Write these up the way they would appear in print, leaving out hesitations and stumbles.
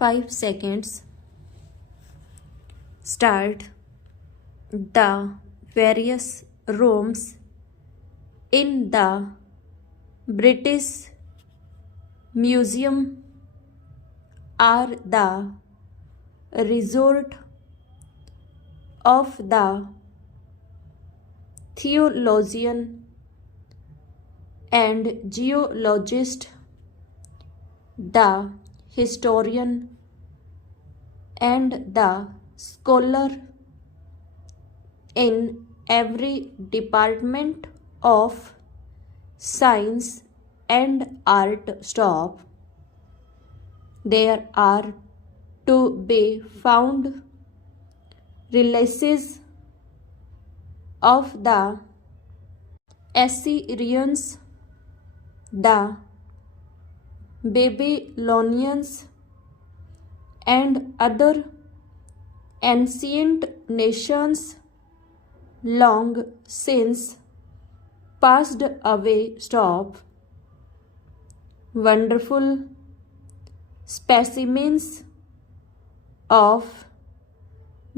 5 seconds. Start. The various rooms in the British Museum are the resort of the theologian and geologist, the historian, and the scholar in every department of science and art. Stop. There are to be found relics of the Assyrians, the Babylonians, and other ancient nations long since passed away. Stop. Wonderful specimens of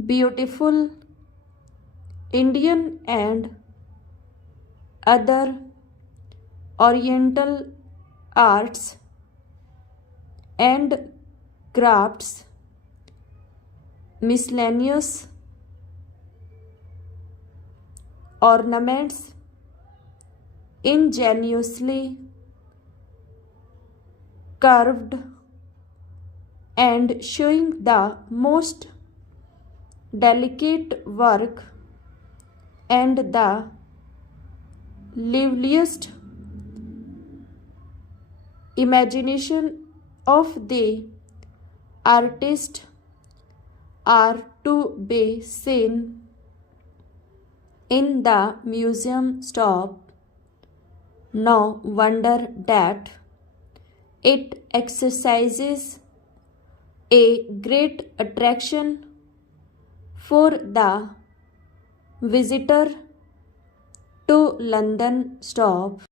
beautiful Indian and other Oriental arts and crafts, miscellaneous ornaments ingeniously carved and showing the most delicate work and the liveliest imagination of the artist are to be seen in the museum. Stop. No wonder that it exercises a great attraction for the visitor to London. Stop.